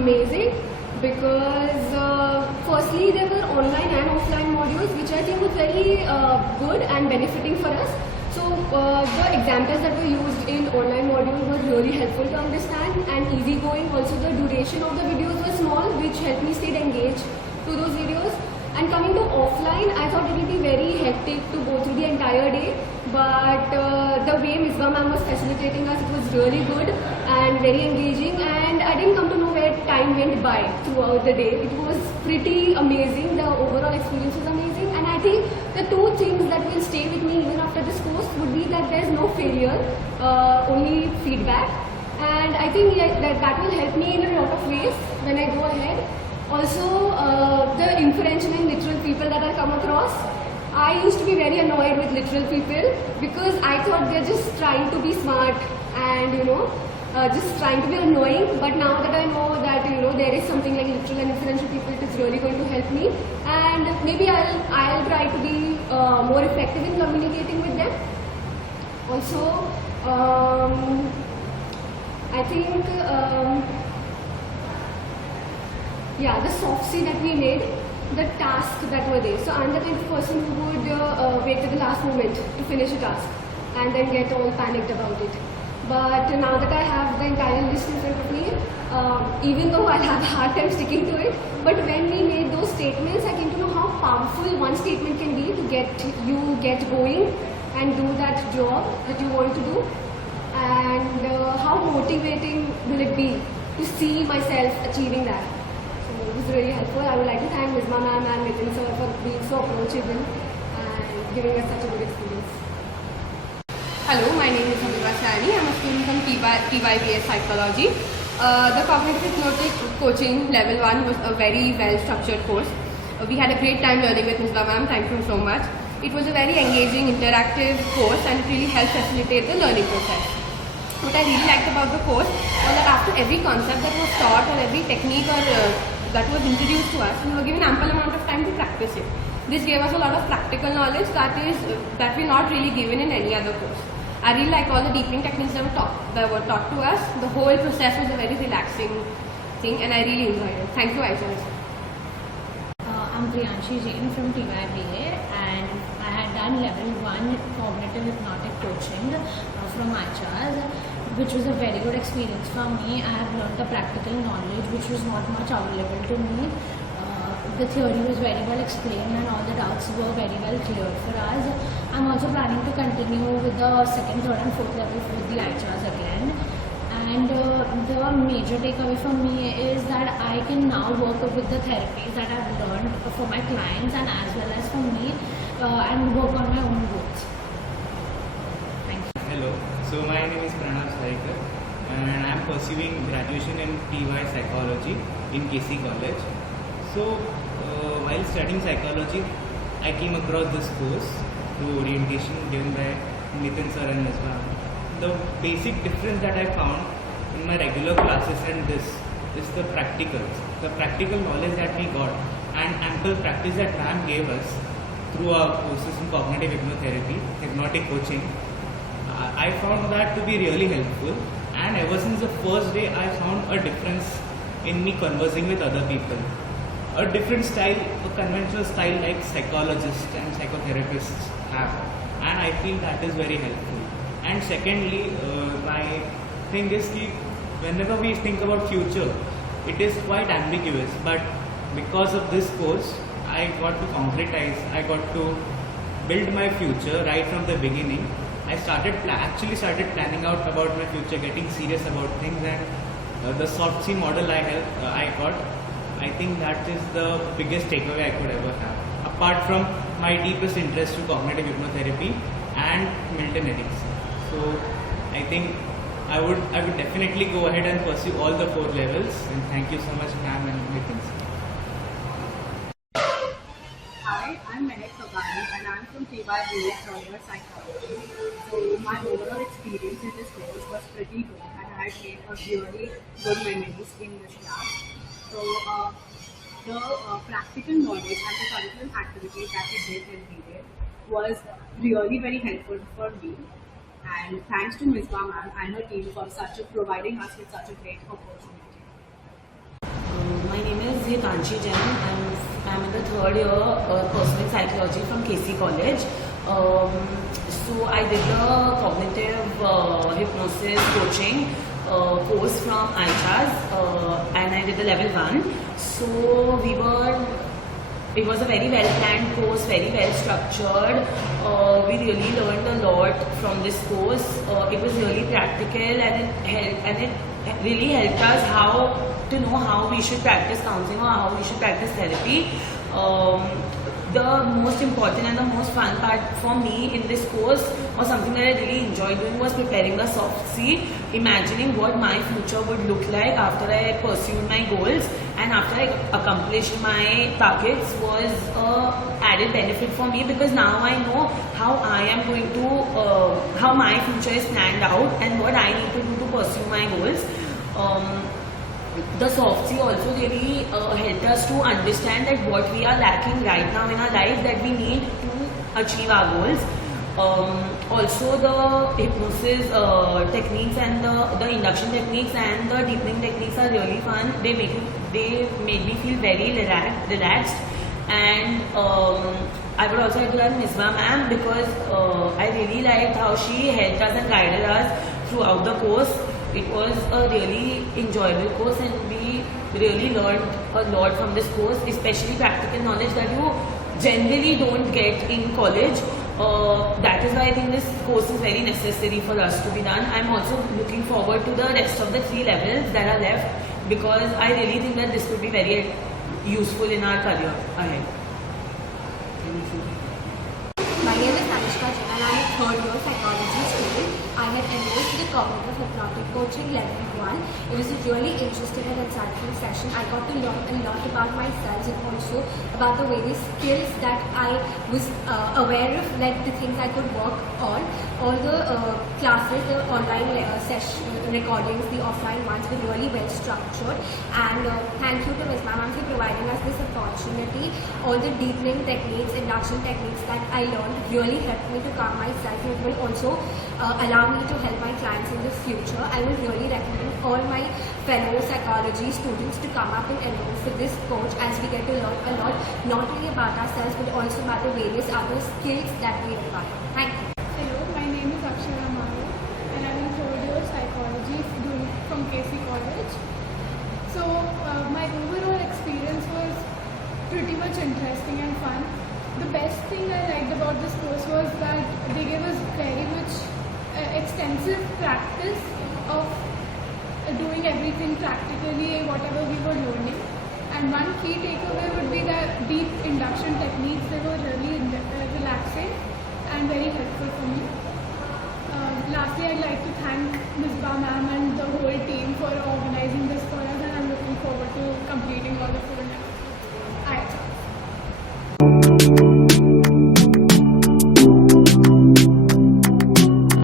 amazing because firstly there were online and offline modules which I think was very good and benefiting for us. So the examples that were used in online module were really helpful to understand and easygoing. Also the duration of the videos was small, which helped me stay engaged to those videos. And coming to offline, I thought it would be very hectic to go through the entire day, but the way Misbah ma'am was facilitating us, it was really good and very engaging, and I didn't come to know where time went by throughout the day. It was pretty amazing. The overall experience was amazing, and I think the two things that will stay with me even after this course would be that there is no failure, only feedback, and I think that will help me in a lot of ways when I go ahead. Also, the inferential and literal people that I come across, I used to be very annoyed with literal people because I thought they're just trying to be smart and just trying to be annoying. But now that I know that there is something like literal and inferential people, it is really going to help me, and maybe I'll try to be more effective in communicating with them. Also, I think. Yeah, the soft C that we made, the tasks that were there. So I'm the kind of person who would wait till the last moment to finish a task and then get all panicked about it. But now that I have the entire list in front of me, even though I'll have a hard time sticking to it, but when we made those statements, I came to know how powerful one statement can be to get going and do that job that you want to do, and how motivating will it be to see myself achieving that. It was really helpful. I would like to thank Misbah ma'am and Nitin sir for being so approachable and giving us such a good experience. Hello, my name is Habiba Sani. I'm a student from TYBS Psychology. The Cognitive Hypnotic Coaching Level 1 was a very well-structured course. We had a great time learning with Misbah ma'am. Thank you so much. It was a very engaging, interactive course, and it really helped facilitate the learning process. What I really liked about the course was that after every concept that was taught or every technique that was introduced to us, we were given ample amount of time to practice it. This gave us a lot of practical knowledge that we're not really given in any other course. I really like all the deepening techniques that were taught to us. The whole process was a very relaxing thing, and I really enjoyed it. Thank you, Aisha. I'm Priyanshi Jain from TYBA, and I had done level 1 cognitive hypnotic coaching from Aisha's, which was a very good experience for me. I have learned the practical knowledge which was not much available to me. The theory was very well explained and all the doubts were very well cleared for us. I'm also planning to continue with the second, third and fourth level with the ICHAs again. And the major takeaway for me is that I can now work with the therapies that I've learned for my clients and as well as for me and work on my own growth. Thank you. Hello, so my name is Pranav Sarikar and I am pursuing graduation in TY Psychology in KC College. So while studying psychology, I came across this course through orientation given by Nitin sir and Misbah. The basic difference that I found in my regular classes and this is the practical knowledge that we got and ample practice that ma'am gave us through our courses in cognitive hypnotherapy, hypnotic coaching. I found that to be really helpful, and ever since the first day I found a difference in me conversing with other people. A different style, a conventional style like psychologists and psychotherapists have, and I feel that is very helpful. And secondly, my thing is that whenever we think about future, it is quite ambiguous, but because of this course, I got to concretize, I got to build my future right from the beginning. I actually started planning out about my future, getting serious about things, and the soft C model I got, I think that is the biggest takeaway I could ever have. Apart from my deepest interest to cognitive hypnotherapy and Milton Erickson. So I think I would definitely go ahead and pursue all the 4 levels, and thank you so much ma'am and Nitin. Hi, I'm Mehek Kabani and I'm from TYBA Psychology. So my overall experience in this course was pretty good and I had made a really good memories in this class. So the practical knowledge and the curriculum activities that we did in period was really very helpful for me. And thanks to Misbah ma'am and her team for providing us with such a great opportunity. Hitanshi Jain. I'm in the third year personal psychology from KC College. So I did the cognitive hypnosis coaching course from ICHAS and I did the level 1. So it was a very well planned course, very well structured. We really learned a lot from this course. It was really practical and it really helped us to know how we should practice counseling or how we should practice therapy. The most important and the most fun part for me in this course, or something that I really enjoyed doing, was preparing the soft C, imagining what my future would look like after I pursued my goals and after I accomplished my targets was added benefit for me, because now I know how I am going to, how my future is planned out and what I need to do to pursue my goals. The soft C also really helped us to understand that what we are lacking right now in our life that we need to achieve our goals. Also the hypnosis techniques and the induction techniques and the deepening techniques are really fun. They made me feel very relaxed, and I would also like to thank Misbah ma'am, because I really liked how she helped us and guided us throughout the course. It was a really enjoyable course and we really learned a lot from this course, especially practical knowledge that you generally don't get in college. That is why I think this course is very necessary for us to be done. I'm also looking forward to the rest of the 3 levels that are left, because I really think that this could be very useful in our career ahead. My name is Tanishka Jain and I am a third year psychology student. I had enrolled to the cognitive hypnotic coaching level 1. It was a really interesting and insightful session. I got to learn a lot about myself and also about the various skills that I was aware of, like the things I could work on. All the classes, the online session recordings, the offline ones were really well structured. And thank you to Ms. Ma'am for providing us this opportunity. All the deepening techniques, induction techniques that I learned really helped me to calm myself. It will also allow me to help my clients in the future. I would really recommend all my fellow psychology students to come up and enroll for this coach, as we get to learn a lot, not only about ourselves but also about the various other skills that we require. Thank you. Hello, my name is Akshara Maro and I'm in third year psychology from KC College. So my overall experience was pretty much interesting and fun. The best thing I liked about this course was that they gave us very much extensive practice of doing everything practically, whatever we were learning. And one key takeaway would be that deep induction techniques. They were really